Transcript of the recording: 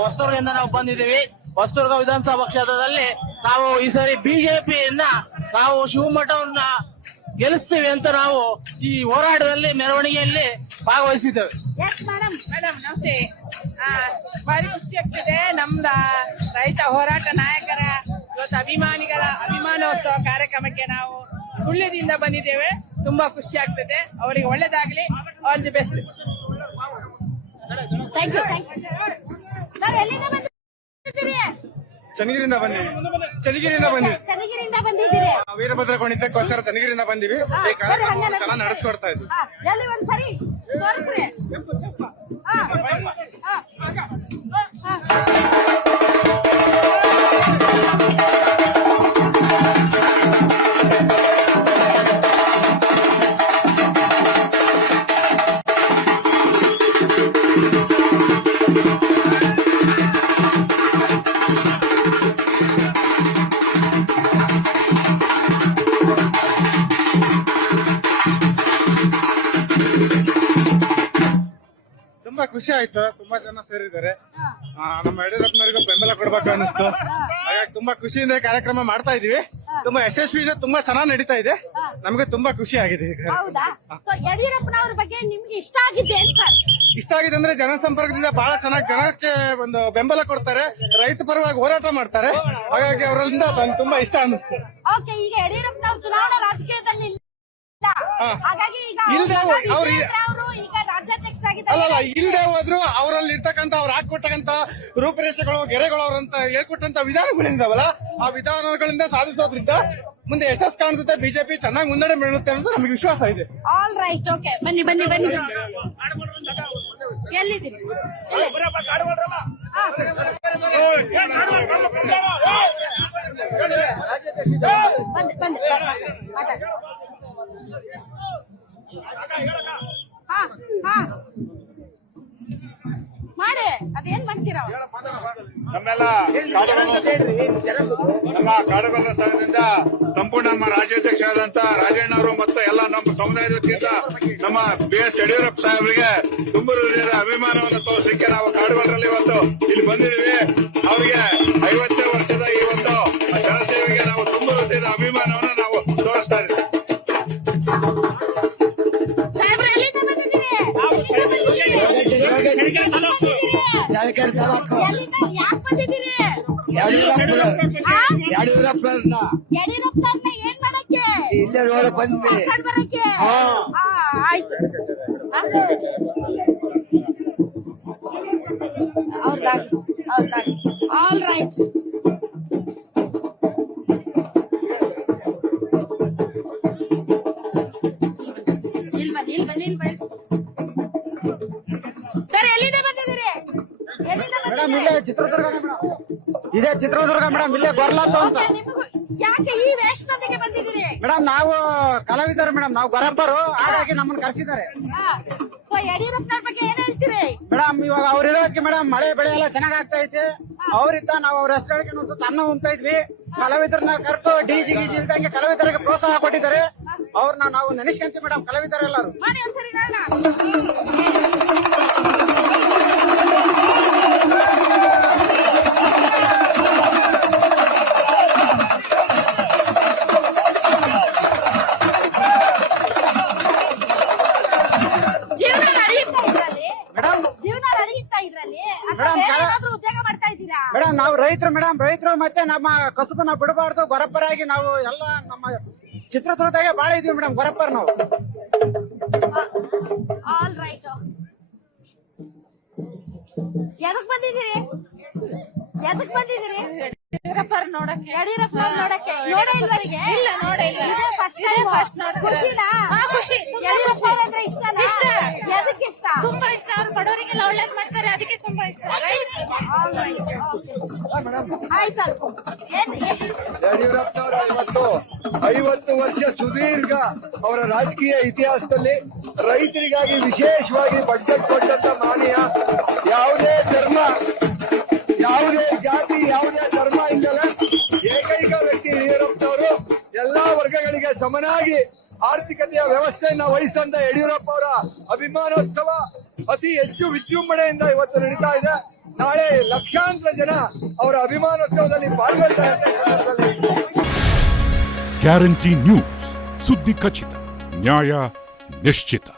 ಹೊಸದುರ್ಗದಿಂದ ನಾವು ಬಂದಿದ್ದೀವಿ. ಹೊಸದುರ್ಗ ವಿಧಾನಸಭಾ ಕ್ಷೇತ್ರದಲ್ಲಿ ನಾವು ಈ ಸರಿ ಬಿಜೆಪಿಯನ್ನ ನಾವು ಶಿವಮಠವನ್ನ ಗೆಲ್ಲಿಸ್ತೀವಿ ಅಂತ ನಾವು ಈ ಹೋರಾಟದಲ್ಲಿ ಮೆರವಣಿಗೆಯಲ್ಲಿ ಭಾಗವಹಿಸಿದ್ದೇವೆ. ಮೇಡಮ್ ನಮಸ್ತೆ. ಭಾರಿ ಖುಷಿ ಆಗ್ತದೆ. ನಮ್ದ ರೈತ ಹೋರಾಟ ನಾಯಕರ ಇವತ್ತು ಅಭಿಮಾನೋತ್ಸವ ಕಾರ್ಯಕ್ರಮಕ್ಕೆ ನಾವು ಸುಳ್ಯದಿಂದ ಬಂದಿದ್ದೇವೆ. ತುಂಬಾ ಖುಷಿ ಆಗ್ತದೆ. ಅವರಿಗೆ ಒಳ್ಳೇದಾಗ್ಲಿ. All the best. ಚನ್ನಗಿರಿಯಿಂದ ಬಂದಿದ್ದೀವಿ. ವೀರಭದ್ರ ಕುಣಿತಕ್ಕೋಸ್ಕರ ಚನ್ನಗಿರಿಯಿಂದ ಬಂದಿವಿ. ಈ ಕಾರ್ಯಕ್ರಮ ಚೆನ್ನಾಗಿ ನಡೆಸ್ಕೊಡ್ತಾ ಇದ್ವಿ. ತುಂಬಾ ಖುಷಿ ಆಯ್ತು. ತುಂಬಾ ಜನ ಸೇರಿದ್ದಾರೆ. ನಮ್ಮ ಯಡಿಯೂರಪ್ಪನವರಿಗೂ ಬೆಂಬಲ ಕೊಡ್ಬೇಕು ಅನಿಸ್ತು. ಹಾಗಾಗಿ ತುಂಬಾ ಖುಷಿಯಿಂದ ಕಾರ್ಯಕ್ರಮ ಮಾಡ್ತಾ ಇದೀವಿ. ತುಂಬಾ ಯಶಸ್ವಿ ಇದೆ. ತುಂಬಾ ಚೆನ್ನಾಗಿ ನಡೀತಾ ಇದೆ. ನಮ್ಗೆ ತುಂಬಾ ಖುಷಿ ಆಗಿದೆ. ಯಡಿಯೂರಪ್ಪನವ್ರ ಬಗ್ಗೆ ನಿಮ್ಗೆ ಇಷ್ಟ ಆಗಿದೆ ಅಂದ್ರೆ ಜನಸಂಪರ್ಕದಿಂದ ಬಹಳ ಚೆನ್ನಾಗಿ ಜನಕ್ಕೆ ಒಂದು ಬೆಂಬಲ ಕೊಡ್ತಾರೆ. ರೈತ ಪರವಾಗಿ ಹೋರಾಟ ಮಾಡ್ತಾರೆ. ಹಾಗಾಗಿ ಅವರಿಂದ ತುಂಬಾ ಇಷ್ಟ ಅನಿಸ್ತು. ಈಗ ಯಡಿಯೂರಪ್ಪನವ್ರ ಚುನಾವಣಾ ರಾಜಕೀಯದಲ್ಲಿ ಅಲ್ಲಲ್ಲ, ಇಲ್ಲದೆ ಹೋದ್ರು ಅವರಲ್ಲಿ ಇರ್ತಕ್ಕಂಥ ಅವ್ರು ಹಾಕೊಟ್ಟಂತ ರೂಪರೇಷೆಗಳು ಗೆರೆಗಳು ಅವರಂತ ಹೇಳ್ಕೊಟ್ಟಂತ ವಿಧಾನಗಳಿಂದವಲ್ಲ, ಆ ವಿಧಾನಗಳಿಂದ ಸಾಧಿಸೋದ್ರಿಂದ ಮುಂದೆ ಯಶಸ್ಸು ಕಾಣಿಸುತ್ತೆ. ಬಿಜೆಪಿ ಚೆನ್ನಾಗಿ ಮುನ್ನಡೆ ಬೀಳುತ್ತೆ ಅಂತ ನಮಗೆ ವಿಶ್ವಾಸ ಇದೆ. All right, okay. ಬನ್ನಿ ಎಲ್ಲಿದ್ದೀರಿ? ಮಾಡಿ ಅದೇನ್ ಮಾಡ್ತೀರಾ? ನಮ್ಮೆಲ್ಲ ಕಾಡುಗೊಲ್ಲ ಸಂಘದಿಂದ ಸಂಪೂರ್ಣ ನಮ್ಮ ರಾಜ್ಯಾಧ್ಯಕ್ಷರಾದಂತ ರಾಜಣ್ಣ ಅವರು ಮತ್ತು ಎಲ್ಲ ನಮ್ಮ ಸಮುದಾಯದ ವತಿಯಿಂದ ನಮ್ಮ BS ಯಡಿಯೂರಪ್ಪ ಸಾಹೇಬರಿಗೆ ತುಂಬ ಹೃದಯದ ಅಭಿಮಾನವನ್ನು ತೋರಿಸಲಿಕ್ಕೆ ನಾವು ಕಾಡುಗೊಲ್ಲರಲ್ಲಿ ಇವತ್ತು ಇಲ್ಲಿ ಬಂದಿದ್ದೀವಿ. ಅವರಿಗೆ 50ನೇ ವರ್ಷದ ಈ ಒಂದು ಜನಸೇವೆಗೆ ನಾವು ತುಂಬ ಹೃದಯದ ಅಭಿಮಾನವನ್ನು ನಾವು ತೋರಿಸ್ತಾ ಇದ್ದೀವಿ. ಯಡಿಯೂರಪ್ಪನವ್ರನ್ನ ಏನ್ ಮಾಡಕ್ಕೆ ಇಲ್ಲೇ ನೋಡ ಬಂದ್ವಿ. ಆಯ್ತು. ಅವ್ರದಾಗಿ ಆಲ್ ರೈಟ್. ಇಲ್ಲಿ ಬನ್ನಿ. ಸರ್ ಎಲ್ಲಿಂದ ಬಂದಿದ್ದೀರಿ? ಮೇಡಮ್ ಇಲ್ಲೇ ಚಿತ್ರದುರ್ಗ. ಇದೇ ಚಿತ್ರದುರ್ಗ ಮೇಡಮ್. ಇಲ್ಲೇ ಗೊರ್ಲಾತು ಅಂತ. ಯಾಕೆ ಈ ವೇಷದೊಂದಿಗೆ ಬಂದಿದ್ದೀರಿ? ಮೇಡಮ್ ನಾವು ಕಲಾವಿದರು ಮೇಡಮ್. ನಾವು ಗೊರಬ್ಬರು. ಹಾಗಾಗಿ ನಮ್ಮನ್ನ ಕರೆಸಿದ್ದಾರೆ. ಯಡಿಯೂರಪ್ಪನವ್ರ ಬಗ್ಗೆ ಏನ್ ಹೇಳ್ತೀರಿ? ಮೇಡಮ್ ಇವಾಗ ಅವ್ರಿರೋದಕ್ಕೆ ಮೇಡಮ್ ಮಳೆ ಬೆಳೆ ಎಲ್ಲ ಚೆನ್ನಾಗ್ ಆಗ್ತಾ ಐತೆ. ಅವ್ರಿಂದ ನಾವು ಅವ್ರ ಹೆಸರಿಗೆ ಅನ್ನ ಉಂತಾ ಇದ್ವಿ. ಕಲಾವಿದರನ್ನ ಕರೆದು ಡಿಜಿ ಗೀಜಿ ಇಲ್ದಂಗೆ ಕಲಾವಿದರಿಗೆ ಪ್ರೋತ್ಸಾಹ ಕೊಟ್ಟಿದ್ದಾರೆ. ಅವ್ರನ್ನ ನಾವು ನೆನೆಸ್ಕೊಂತೀವಿ ಮೇಡಮ್. ಕಲಾವಿದರೆಲ್ಲರೂ ಮಾಡಿ ಒಂದ್ಸರಿ ಮೇಡಮ್ ನಾವು ರೈತರು ಮೇಡಮ್. ರೈತರು ಮತ್ತೆ ನಮ್ಮ ಕಸುಬನ್ನ ಬಿಡಬಾರ್ದು. ಗೊರಪ್ಪರಾಗಿ ನಾವು ಎಲ್ಲ ನಮ್ಮ ಚಿತ್ರದುರ್ಗದಾಗೆ ಬಾಳ ಇದೀವಿ ಮೇಡಮ್. ಗೊರಪ್ಪರ್ ನಾವು. All right. ಎದಕ್ ಬಂದಿದ್ದೀರಿ? ಯಡಿಯೂರಪ್ಪರ್ ನೋಡಕ್ಕೆ. ಯಡಿಯೂರಪ್ಪನವ್ರ ನೋಡಕ್ಕೆ ನೋಡೇ ಇಲ್ವರಿಗೆ? ಇಲ್ಲ, ನೋಡೇ ಇಲ್ಲ. ಖುಷಿನಾ? ಖುಷಿ. ಯಡಿಯೂರಪ್ಪ ಅಂದ್ರೆ ಇಷ್ಟ. ಎದಕ್ಕೆ ಇಷ್ಟ? ತುಂಬಾ ಇಷ್ಟ. ಅವ್ರು ಬಡವರಿಗೆಲ್ಲ ಒಳ್ಳೇದ್ ಮಾಡ್ತಾರೆ, ಅದಕ್ಕೆ ತುಂಬಾ ಇಷ್ಟ. ಆಯ್ತು ಸರ್. ಯಡಿಯೂರಪ್ಪನವರ ಇವತ್ತು 50 ವರ್ಷ ಸುದೀರ್ಘ ಅವರ ರಾಜಕೀಯ ಇತಿಹಾಸದಲ್ಲಿ ರೈತರಿಗಾಗಿ ವಿಶೇಷವಾಗಿ ಬಡ್ಜೆಟ್ ಕೊಟ್ಟಂತ ಮಾನ್ಯ. ಯಾವುದೇ ಧರ್ಮ, ಯಾವುದೇ ಜಾತಿ, ಯಾವುದೇ ಧರ್ಮ ಇಲ್ಲದೆ ಏಕೈಕ ವ್ಯಕ್ತಿ ಯಡಿಯೂರಪ್ಪನವರು. ಎಲ್ಲಾ ವರ್ಗಗಳಿಗೆ ಸಮನಾಗಿ ಆರ್ಥಿಕತೆಯ ವ್ಯವಸ್ಥೆಯನ್ನ ವಹಿಸಿದಂತ ಯಡಿಯೂರಪ್ಪ ಅವರ ಅಭಿಮಾನೋತ್ಸವ ಅತಿ ಹೆಚ್ಚು ವಿಜೃಂಭಣೆಯಿಂದ ಇವತ್ತು ನಡೀತಾ ಇದೆ. ನಾಳೆ ಲಕ್ಷಾಂತರ ಜನ ಅವರ ಅಭಿಮಾನೋತ್ಸವದಲ್ಲಿ ಪಾಲ್ಗೊಳ್ತಾರೆ ಅಂತ ಈ ಸಂದರ್ಭದಲ್ಲಿ ಗ್ಯಾರಂಟಿ ನ್ಯೂಸ್, ಸುದ್ದಿ ಖಚಿತ, ನ್ಯಾಯ ನಿಶ್ಚಿತ.